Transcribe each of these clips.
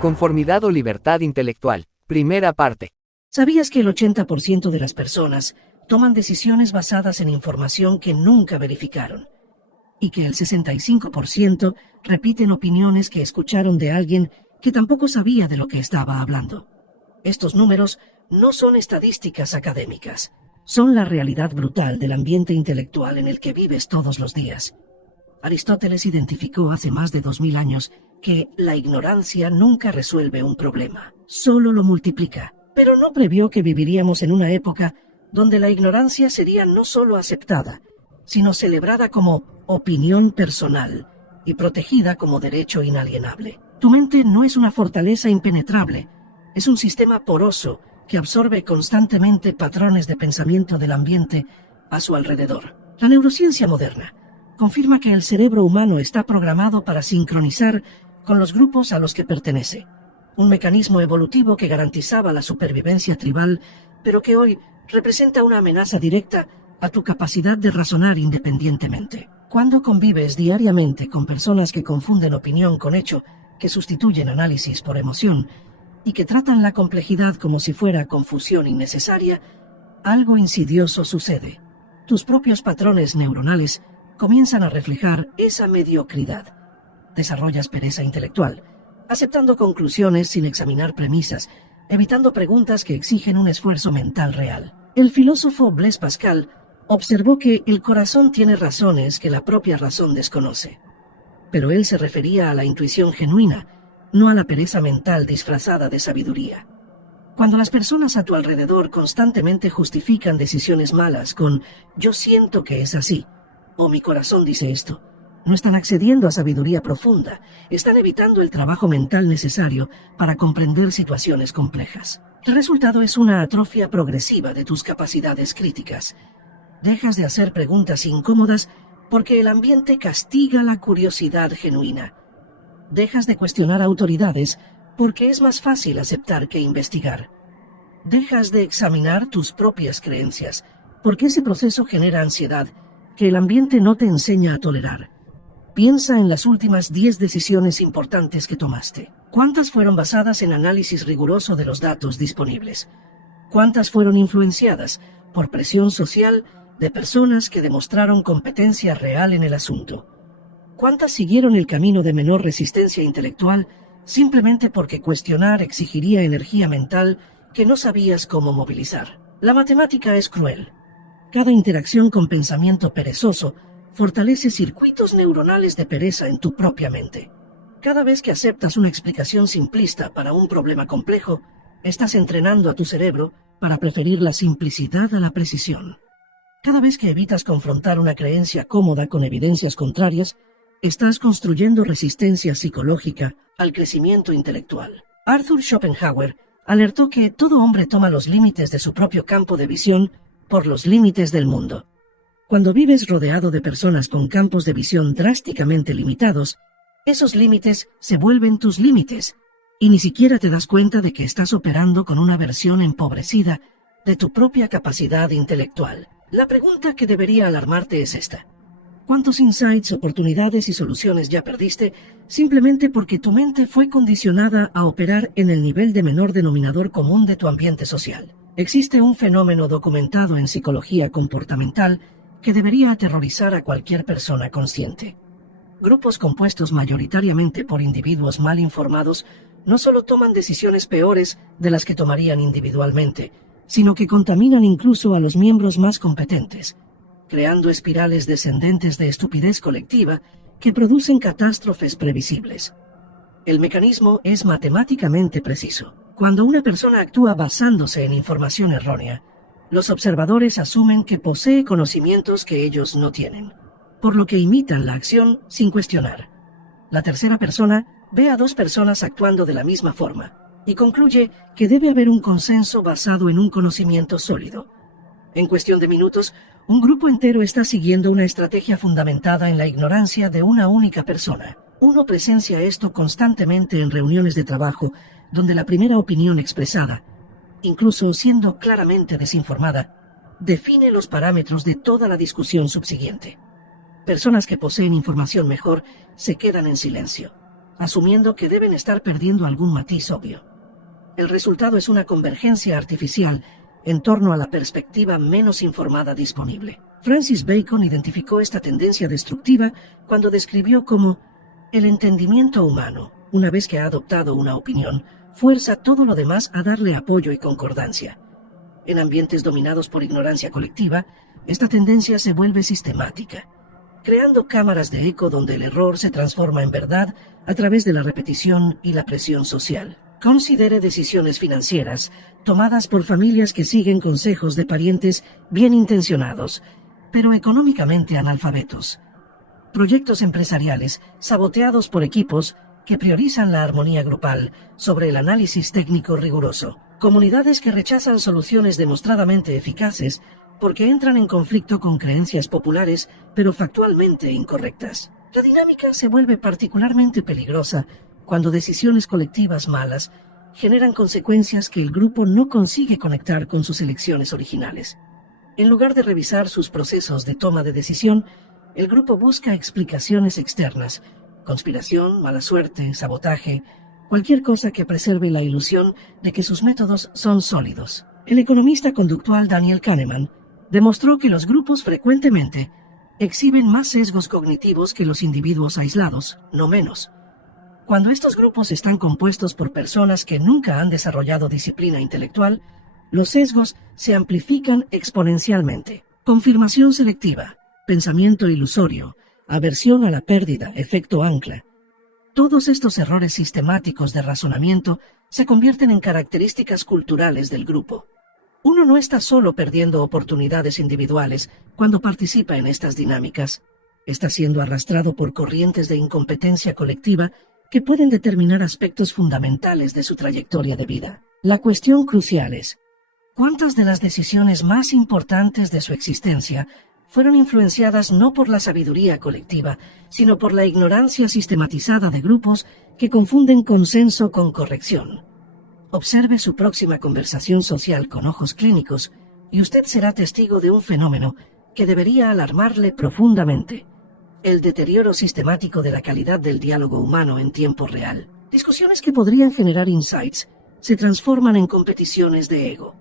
Conformidad o libertad intelectual. Primera parte. ¿Sabías que el 80% de las personas toman decisiones basadas en información que nunca verificaron? Y que el 65% repiten opiniones que escucharon de alguien que tampoco sabía de lo que estaba hablando. Estos números no son estadísticas académicas, son la realidad brutal del ambiente intelectual en el que vives todos los días. Aristóteles identificó hace más de 2000 años que la ignorancia nunca resuelve un problema, solo lo multiplica. Pero no previó que viviríamos en una época donde la ignorancia sería no solo aceptada, sino celebrada como opinión personal y protegida como derecho inalienable. Tu mente no es una fortaleza impenetrable, es un sistema poroso que absorbe constantemente patrones de pensamiento del ambiente a su alrededor. La neurociencia moderna confirma que el cerebro humano está programado para sincronizar con los grupos a los que pertenece. Un mecanismo evolutivo que garantizaba la supervivencia tribal, pero que hoy representa una amenaza directa a tu capacidad de razonar independientemente. Cuando convives diariamente con personas que confunden opinión con hecho, que sustituyen análisis por emoción y que tratan la complejidad como si fuera confusión innecesaria, algo insidioso sucede. Tus propios patrones neuronales comienzan a reflejar esa mediocridad. Desarrollas pereza intelectual, aceptando conclusiones sin examinar premisas, evitando preguntas que exigen un esfuerzo mental real. El filósofo Blaise Pascal observó que el corazón tiene razones que la propia razón desconoce. Pero él se refería a la intuición genuina, no a la pereza mental disfrazada de sabiduría. Cuando las personas a tu alrededor constantemente justifican decisiones malas con «yo siento que es así» o «mi corazón dice esto», no están accediendo a sabiduría profunda, están evitando el trabajo mental necesario para comprender situaciones complejas. El resultado es una atrofia progresiva de tus capacidades críticas. Dejas de hacer preguntas incómodas porque el ambiente castiga la curiosidad genuina. Dejas de cuestionar autoridades porque es más fácil aceptar que investigar. Dejas de examinar tus propias creencias porque ese proceso genera ansiedad que el ambiente no te enseña a tolerar. Piensa en las últimas 10 decisiones importantes que tomaste. ¿Cuántas fueron basadas en análisis riguroso de los datos disponibles? ¿Cuántas fueron influenciadas por presión social de personas que demostraron competencia real en el asunto? ¿Cuántas siguieron el camino de menor resistencia intelectual simplemente porque cuestionar exigiría energía mental que no sabías cómo movilizar? La matemática es cruel. Cada interacción con pensamiento perezoso fortalece circuitos neuronales de pereza en tu propia mente. Cada vez que aceptas una explicación simplista para un problema complejo, estás entrenando a tu cerebro para preferir la simplicidad a la precisión. Cada vez que evitas confrontar una creencia cómoda con evidencias contrarias, estás construyendo resistencia psicológica al crecimiento intelectual. Arthur Schopenhauer alertó que todo hombre toma los límites de su propio campo de visión por los límites del mundo. Cuando vives rodeado de personas con campos de visión drásticamente limitados, esos límites se vuelven tus límites, y ni siquiera te das cuenta de que estás operando con una versión empobrecida de tu propia capacidad intelectual. La pregunta que debería alarmarte es esta: ¿cuántos insights, oportunidades y soluciones ya perdiste simplemente porque tu mente fue condicionada a operar en el nivel de menor denominador común de tu ambiente social? Existe un fenómeno documentado en psicología comportamental que debería aterrorizar a cualquier persona consciente. Grupos compuestos mayoritariamente por individuos mal informados no solo toman decisiones peores de las que tomarían individualmente, sino que contaminan incluso a los miembros más competentes, creando espirales descendentes de estupidez colectiva que producen catástrofes previsibles. El mecanismo es matemáticamente preciso. Cuando una persona actúa basándose en información errónea, los observadores asumen que posee conocimientos que ellos no tienen, por lo que imitan la acción sin cuestionar. La tercera persona ve a dos personas actuando de la misma forma y concluye que debe haber un consenso basado en un conocimiento sólido. En cuestión de minutos, un grupo entero está siguiendo una estrategia fundamentada en la ignorancia de una única persona. Uno presencia esto constantemente en reuniones de trabajo, donde la primera opinión expresada, incluso siendo claramente desinformada, define los parámetros de toda la discusión subsiguiente. Personas que poseen información mejor se quedan en silencio. asumiendo que deben estar perdiendo algún matiz obvio. El resultado es una convergencia artificial en torno a la perspectiva menos informada disponible. Francis Bacon identificó esta tendencia destructiva cuando describió como el entendimiento humano, una vez que ha adoptado una opinión, fuerza todo lo demás a darle apoyo y concordancia. En ambientes dominados por ignorancia colectiva, esta tendencia se vuelve sistemática, creando cámaras de eco donde el error se transforma en verdad a través de la repetición y la presión social. Considere decisiones financieras tomadas por familias que siguen consejos de parientes bien intencionados, pero económicamente analfabetos. Proyectos empresariales saboteados por equipos que priorizan la armonía grupal sobre el análisis técnico riguroso. Comunidades que rechazan soluciones demostradamente eficaces porque entran en conflicto con creencias populares, pero factualmente incorrectas. La dinámica se vuelve particularmente peligrosa cuando decisiones colectivas malas generan consecuencias que el grupo no consigue conectar con sus elecciones originales. En lugar de revisar sus procesos de toma de decisión, el grupo busca explicaciones externas: conspiración, mala suerte, sabotaje, cualquier cosa que preserve la ilusión de que sus métodos son sólidos. El economista conductual Daniel Kahneman demostró que los grupos frecuentemente exhiben más sesgos cognitivos que los individuos aislados, no menos. Cuando estos grupos están compuestos por personas que nunca han desarrollado disciplina intelectual, los sesgos se amplifican exponencialmente. Confirmación selectiva, pensamiento ilusorio, aversión a la pérdida, efecto ancla. Todos estos errores sistemáticos de razonamiento se convierten en características culturales del grupo. Uno no está solo perdiendo oportunidades individuales cuando participa en estas dinámicas. Está siendo arrastrado por corrientes de incompetencia colectiva que pueden determinar aspectos fundamentales de su trayectoria de vida. La cuestión crucial es: ¿cuántas de las decisiones más importantes de su existencia fueron influenciadas no por la sabiduría colectiva, sino por la ignorancia sistematizada de grupos que confunden consenso con corrección? Observe su próxima conversación social con ojos clínicos y usted será testigo de un fenómeno que debería alarmarle profundamente: el deterioro sistemático de la calidad del diálogo humano en tiempo real. Discusiones que podrían generar insights se transforman en competiciones de ego.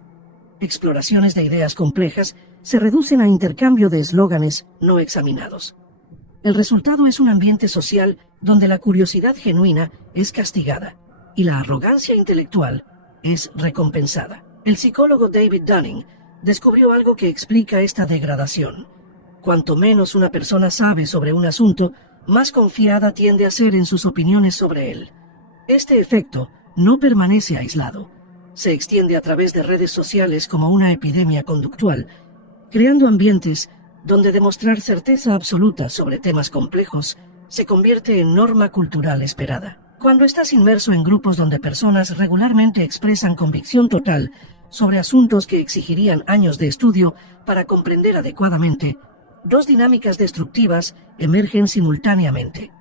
Exploraciones de ideas complejas se reducen a intercambio de eslóganes no examinados. El resultado es un ambiente social donde la curiosidad genuina es castigada y la arrogancia intelectual es recompensada. El psicólogo David Dunning descubrió algo que explica esta degradación. Cuanto menos una persona sabe sobre un asunto, más confiada tiende a ser en sus opiniones sobre él. Este efecto no permanece aislado. Se extiende a través de redes sociales como una epidemia conductual, creando ambientes donde demostrar certeza absoluta sobre temas complejos se convierte en norma cultural esperada. Cuando estás inmerso en grupos donde personas regularmente expresan convicción total sobre asuntos que exigirían años de estudio para comprender adecuadamente, dos dinámicas destructivas emergen simultáneamente.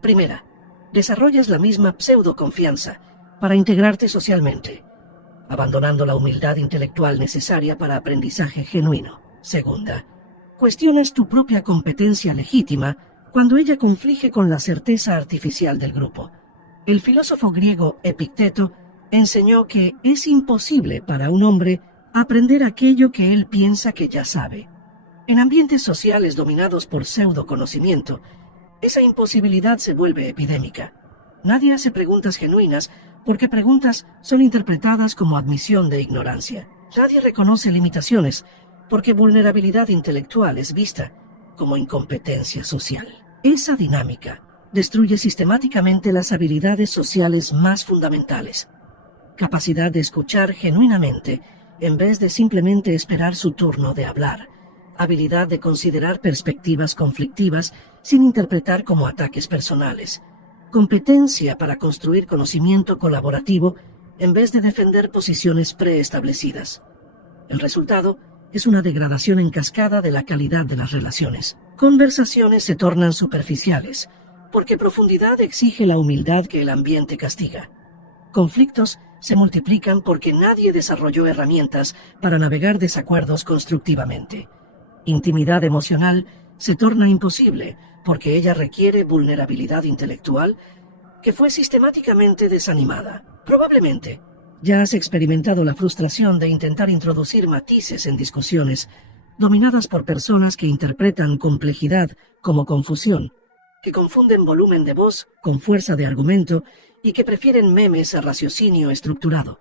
Primera, desarrollas la misma pseudo-confianza para integrarte socialmente, abandonando la humildad intelectual necesaria para aprendizaje genuino. Segunda, cuestionas tu propia competencia legítima cuando ella conflige con la certeza artificial del grupo. El filósofo griego Epicteto enseñó que es imposible para un hombre aprender aquello que él piensa que ya sabe. En ambientes sociales dominados por pseudo-conocimiento, esa imposibilidad se vuelve epidémica. Nadie hace preguntas genuinas porque preguntas son interpretadas como admisión de ignorancia. Nadie reconoce limitaciones porque vulnerabilidad intelectual es vista como incompetencia social. Esa dinámica destruye sistemáticamente las habilidades sociales más fundamentales: capacidad de escuchar genuinamente en vez de simplemente esperar su turno de hablar, habilidad de considerar perspectivas conflictivas sin interpretar como ataques personales, competencia para construir conocimiento colaborativo en vez de defender posiciones preestablecidas. El resultado es una degradación en cascada de la calidad de las relaciones. Conversaciones se tornan superficiales, porque profundidad exige la humildad que el ambiente castiga. Conflictos se multiplican porque nadie desarrolló herramientas para navegar desacuerdos constructivamente. Intimidad emocional se torna imposible porque ella requiere vulnerabilidad intelectual que fue sistemáticamente desanimada. Probablemente ya has experimentado la frustración de intentar introducir matices en discusiones dominadas por personas que interpretan complejidad como confusión, que confunden volumen de voz con fuerza de argumento y que prefieren memes a raciocinio estructurado.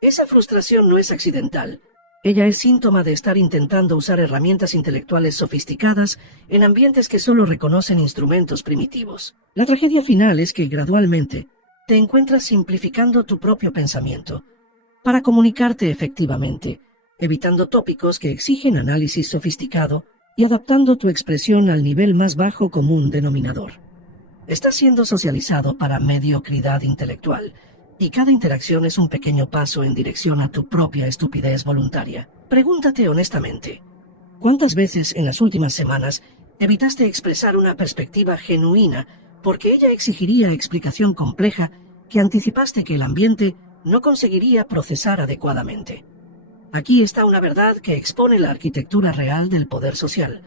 Esa frustración no es accidental. Ella es síntoma de estar intentando usar herramientas intelectuales sofisticadas en ambientes que solo reconocen instrumentos primitivos. La tragedia final es que, gradualmente, te encuentras simplificando tu propio pensamiento para comunicarte efectivamente, evitando tópicos que exigen análisis sofisticado y adaptando tu expresión al nivel más bajo común denominador. Estás siendo socializado para mediocridad intelectual, y cada interacción es un pequeño paso en dirección a tu propia estupidez voluntaria. Pregúntate honestamente, ¿cuántas veces en las últimas semanas evitaste expresar una perspectiva genuina porque ella exigiría explicación compleja que anticipaste que el ambiente no conseguiría procesar adecuadamente? Aquí está una verdad que expone la arquitectura real del poder social.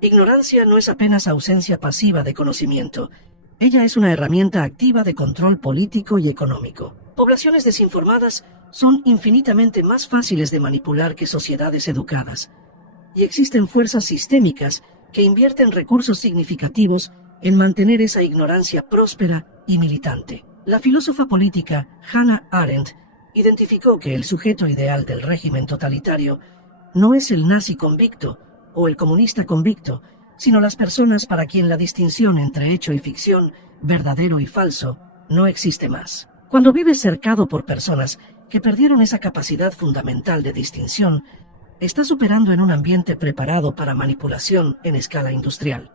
Ignorancia no es apenas ausencia pasiva de conocimiento. Ella es una herramienta activa de control político y económico. Poblaciones desinformadas son infinitamente más fáciles de manipular que sociedades educadas. Y existen fuerzas sistémicas que invierten recursos significativos en mantener esa ignorancia próspera y militante. La filósofa política Hannah Arendt identificó que el sujeto ideal del régimen totalitario no es el nazi convicto o el comunista convicto, sino las personas para quien la distinción entre hecho y ficción, verdadero y falso, no existe más. Cuando vives cercado por personas que perdieron esa capacidad fundamental de distinción, estás operando en un ambiente preparado para manipulación en escala industrial.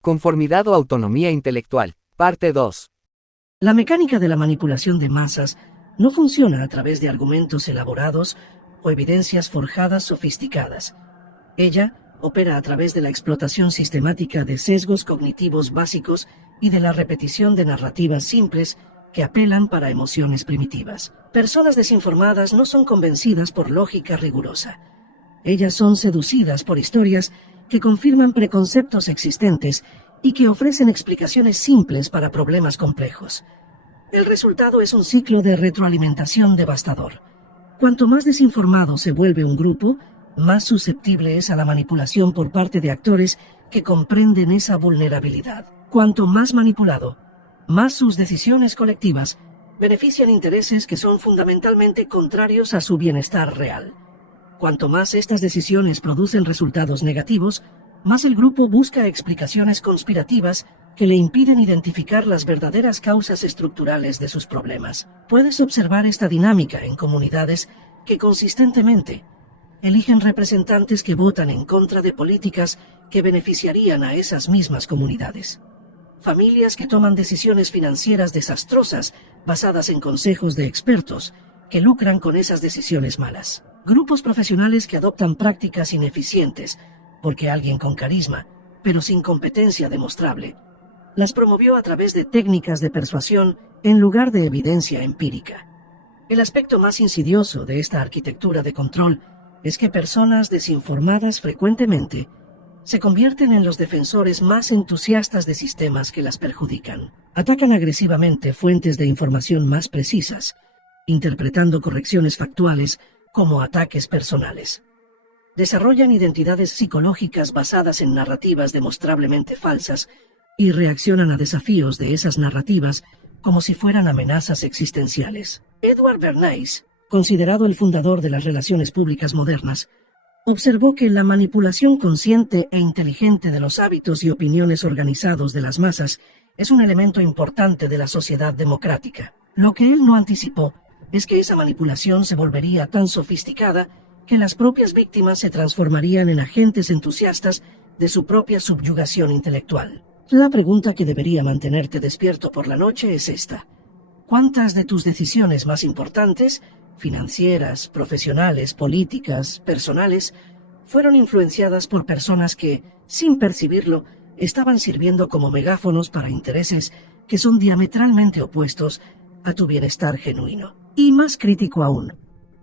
Conformidad o autonomía intelectual. Parte 2. La mecánica de la manipulación de masas no funciona a través de argumentos elaborados o evidencias forjadas sofisticadas. Ella opera a través de la explotación sistemática de sesgos cognitivos básicos y de la repetición de narrativas simples que apelan para emociones primitivas. Personas desinformadas no son convencidas por lógica rigurosa. Ellas son seducidas por historias que confirman preconceptos existentes y que ofrecen explicaciones simples para problemas complejos. El resultado es un ciclo de retroalimentación devastador. Cuanto más desinformado se vuelve un grupo, más susceptible es a la manipulación por parte de actores que comprenden esa vulnerabilidad. Cuanto más manipulado, más sus decisiones colectivas benefician intereses que son fundamentalmente contrarios a su bienestar real. Cuanto más estas decisiones producen resultados negativos, más el grupo busca explicaciones conspirativas que le impiden identificar las verdaderas causas estructurales de sus problemas. Puedes observar esta dinámica en comunidades que consistentemente eligen representantes que votan en contra de políticas que beneficiarían a esas mismas comunidades. Familias que toman decisiones financieras desastrosas basadas en consejos de expertos que lucran con esas decisiones malas. Grupos profesionales que adoptan prácticas ineficientes porque alguien con carisma, pero sin competencia demostrable, las promovió a través de técnicas de persuasión en lugar de evidencia empírica. El aspecto más insidioso de esta arquitectura de control es que personas desinformadas frecuentemente se convierten en los defensores más entusiastas de sistemas que las perjudican. Atacan agresivamente fuentes de información más precisas, interpretando correcciones factuales como ataques personales. Desarrollan identidades psicológicas basadas en narrativas demostrablemente falsas y reaccionan a desafíos de esas narrativas como si fueran amenazas existenciales. Edward Bernays, considerado el fundador de las relaciones públicas modernas, observó que la manipulación consciente e inteligente de los hábitos y opiniones organizados de las masas es un elemento importante de la sociedad democrática. Lo que él no anticipó es que esa manipulación se volvería tan sofisticada que las propias víctimas se transformarían en agentes entusiastas de su propia subyugación intelectual. La pregunta que debería mantenerte despierto por la noche es esta: ¿cuántas de tus decisiones más importantes, financieras, profesionales, políticas, personales, fueron influenciadas por personas que, sin percibirlo, estaban sirviendo como megáfonos para intereses que son diametralmente opuestos a tu bienestar genuino? Y más crítico aún,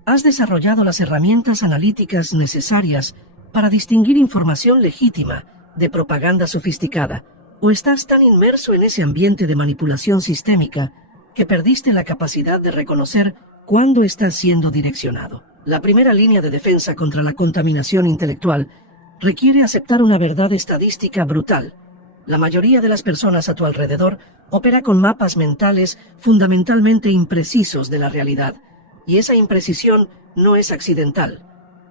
¿has desarrollado las herramientas analíticas necesarias para distinguir información legítima de propaganda sofisticada, ¿O estás tan inmerso en ese ambiente de manipulación sistémica que perdiste la capacidad de reconocer cuándo estás siendo direccionado? La primera línea de defensa contra la contaminación intelectual requiere aceptar una verdad estadística brutal. La mayoría de las personas a tu alrededor opera con mapas mentales fundamentalmente imprecisos de la realidad, y esa imprecisión no es accidental.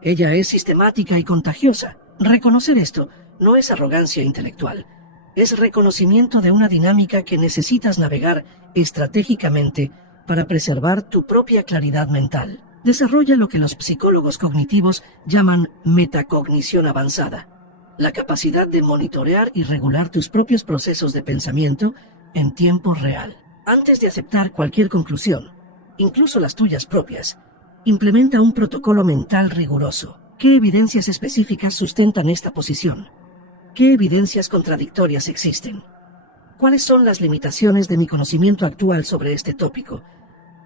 Ella es sistemática y contagiosa. Reconocer esto no es arrogancia intelectual, es reconocimiento de una dinámica que necesitas navegar estratégicamente para preservar tu propia claridad mental. Desarrolla lo que los psicólogos cognitivos llaman metacognición avanzada, la capacidad de monitorear y regular tus propios procesos de pensamiento en tiempo real. Antes de aceptar cualquier conclusión, incluso las tuyas propias, implementa un protocolo mental riguroso. ¿Qué evidencias específicas sustentan esta posición? ¿Qué evidencias contradictorias existen? ¿Cuáles son las limitaciones de mi conocimiento actual sobre este tópico?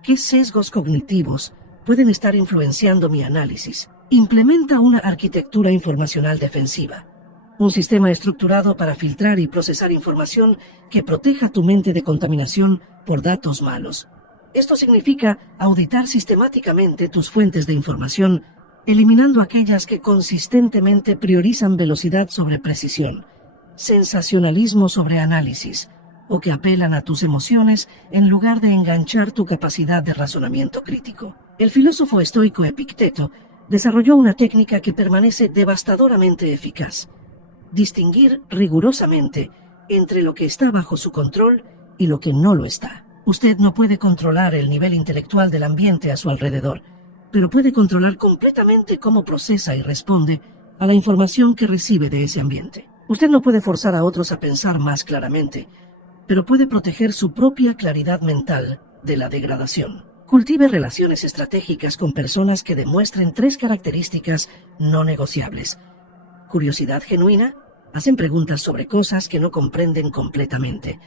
¿Qué sesgos cognitivos pueden estar influenciando mi análisis? Implementa una arquitectura informacional defensiva, un sistema estructurado para filtrar y procesar información que proteja tu mente de contaminación por datos malos. Esto significa auditar sistemáticamente tus fuentes de información, eliminando aquellas que consistentemente priorizan velocidad sobre precisión, sensacionalismo sobre análisis, o que apelan a tus emociones en lugar de enganchar tu capacidad de razonamiento crítico. El filósofo estoico Epicteto desarrolló una técnica que permanece devastadoramente eficaz: distinguir rigurosamente entre lo que está bajo su control y lo que no lo está. Usted no puede controlar el nivel intelectual del ambiente a su alrededor, pero puede controlar completamente cómo procesa y responde a la información que recibe de ese ambiente. Usted no puede forzar a otros a pensar más claramente, pero puede proteger su propia claridad mental de la degradación. Cultive relaciones estratégicas con personas que demuestren 3 características no negociables: curiosidad genuina, hacen preguntas sobre cosas que no comprenden completamente;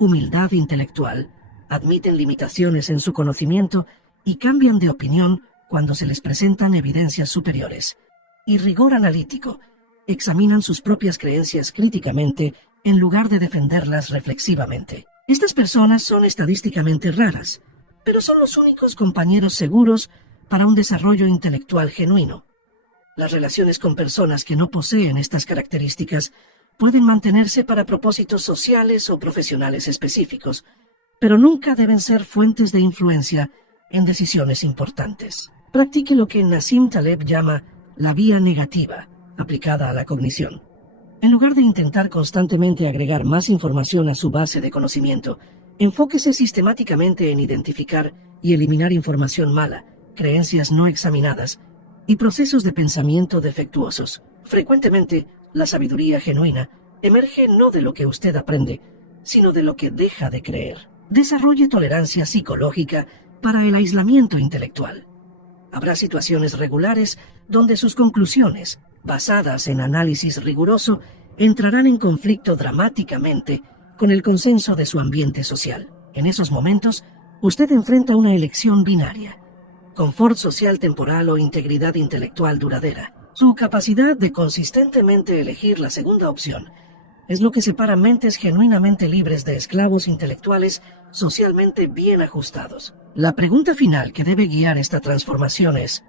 humildad intelectual, admiten limitaciones en su conocimiento y cambian de opinión cuando se les presentan evidencias superiores; y rigor analítico, examinan sus propias creencias críticamente en lugar de defenderlas reflexivamente. Estas personas son estadísticamente raras, pero son los únicos compañeros seguros para un desarrollo intelectual genuino. Las relaciones con personas que no poseen estas características pueden mantenerse para propósitos sociales o profesionales específicos, pero nunca deben ser fuentes de influencia en decisiones importantes. Practique lo que Nassim Taleb llama la vía negativa, aplicada a la cognición. En lugar de intentar constantemente agregar más información a su base de conocimiento, enfóquese sistemáticamente en identificar y eliminar información mala, creencias no examinadas y procesos de pensamiento defectuosos. Frecuentemente, la sabiduría genuina emerge no de lo que usted aprende, sino de lo que deja de creer. Desarrolle tolerancia psicológica para el aislamiento intelectual. Habrá situaciones regulares donde sus conclusiones, basadas en análisis riguroso, entrarán en conflicto dramáticamente con el consenso de su ambiente social. En esos momentos, usted enfrenta una elección binaria: confort social temporal o integridad intelectual duradera. Su capacidad de consistentemente elegir la segunda opción es lo que separa mentes genuinamente libres de esclavos intelectuales socialmente bien ajustados. La pregunta final que debe guiar esta transformación es: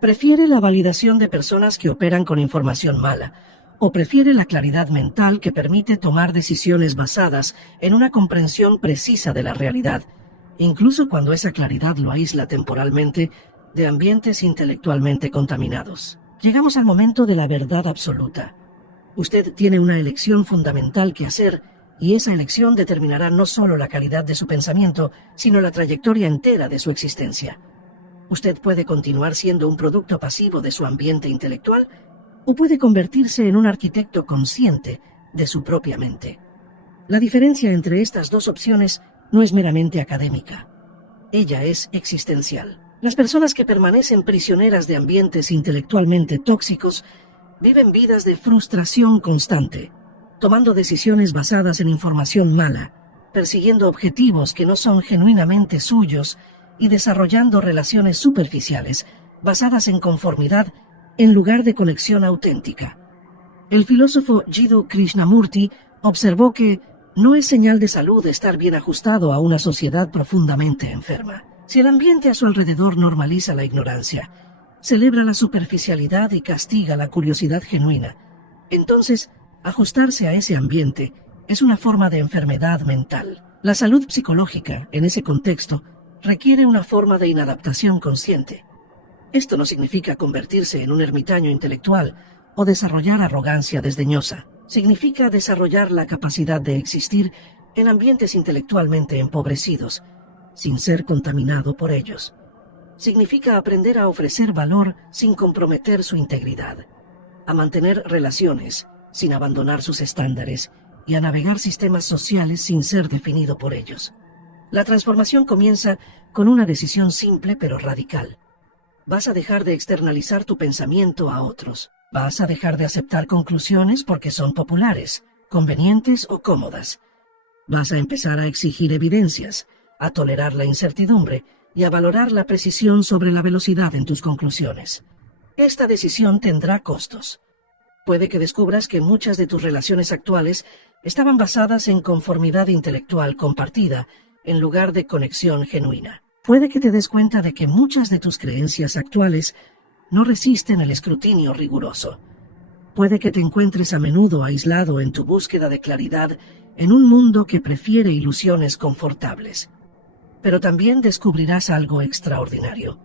¿prefiere la validación de personas que operan con información mala, o prefiere la claridad mental que permite tomar decisiones basadas en una comprensión precisa de la realidad, incluso cuando esa claridad lo aísla temporalmente de ambientes intelectualmente contaminados? Llegamos al momento de la verdad absoluta. Usted tiene una elección fundamental que hacer, y esa elección determinará no solo la calidad de su pensamiento, sino la trayectoria entera de su existencia. Usted puede continuar siendo un producto pasivo de su ambiente intelectual, o puede convertirse en un arquitecto consciente de su propia mente. La diferencia entre estas dos opciones no es meramente académica. Ella es existencial. Las personas que permanecen prisioneras de ambientes intelectualmente tóxicos viven vidas de frustración constante, tomando decisiones basadas en información mala, persiguiendo objetivos que no son genuinamente suyos y desarrollando relaciones superficiales basadas en conformidad en lugar de conexión auténtica. El filósofo Jiddu Krishnamurti Observó que no es señal de salud estar bien ajustado a una sociedad profundamente enferma. Si el ambiente a su alrededor normaliza la ignorancia, celebra la superficialidad y castiga la curiosidad genuina, entonces ajustarse a ese ambiente es una forma de enfermedad mental. La salud psicológica, en ese contexto, requiere una forma de inadaptación consciente. Esto no significa convertirse en un ermitaño intelectual o desarrollar arrogancia desdeñosa. Significa desarrollar la capacidad de existir en ambientes intelectualmente empobrecidos, sin ser contaminado por ellos. Significa aprender a ofrecer valor sin comprometer su integridad, a mantener relaciones sin abandonar sus estándares y a navegar sistemas sociales sin ser definido por ellos. La transformación comienza con una decisión simple pero radical. Vas a dejar de externalizar tu pensamiento a otros. Vas a dejar de aceptar conclusiones porque son populares, convenientes o cómodas. Vas a empezar a exigir evidencias, a tolerar la incertidumbre y a valorar la precisión sobre la velocidad en tus conclusiones. Esta decisión tendrá costos. Puede que descubras que muchas de tus relaciones actuales estaban basadas en conformidad intelectual compartida en lugar de conexión genuina. Puede que te des cuenta de que muchas de tus creencias actuales no resisten el escrutinio riguroso. Puede que te encuentres a menudo aislado en tu búsqueda de claridad en un mundo que prefiere ilusiones confortables. Pero también descubrirás algo extraordinario.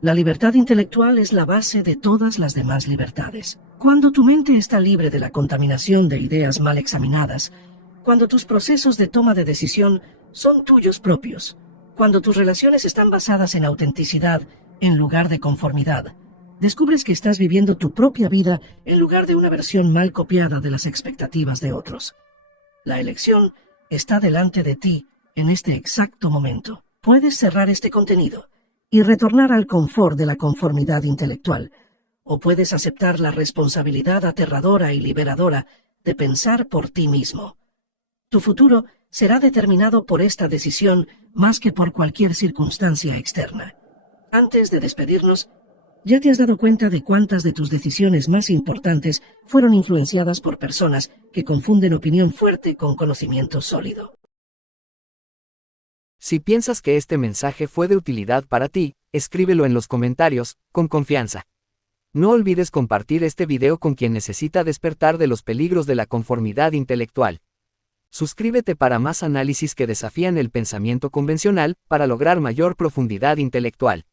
La libertad intelectual es la base de todas las demás libertades. Cuando tu mente está libre de la contaminación de ideas mal examinadas, cuando tus procesos de toma de decisión son tuyos propios, cuando tus relaciones están basadas en autenticidad en lugar de conformidad, descubres que estás viviendo tu propia vida en lugar de una versión mal copiada de las expectativas de otros. La elección está delante de ti en este exacto momento. Puedes cerrar este contenido y retornar al confort de la conformidad intelectual, o puedes aceptar la responsabilidad aterradora y liberadora de pensar por ti mismo. Tu futuro será determinado por esta decisión más que por cualquier circunstancia externa. Antes de despedirnos, ¿ya te has dado cuenta de cuántas de tus decisiones más importantes fueron influenciadas por personas que confunden opinión fuerte con conocimiento sólido? Si piensas que este mensaje fue de utilidad para ti, escríbelo en los comentarios, con confianza. No olvides compartir este video con quien necesita despertar de los peligros de la conformidad intelectual. Suscríbete para más análisis que desafían el pensamiento convencional, para lograr mayor profundidad intelectual.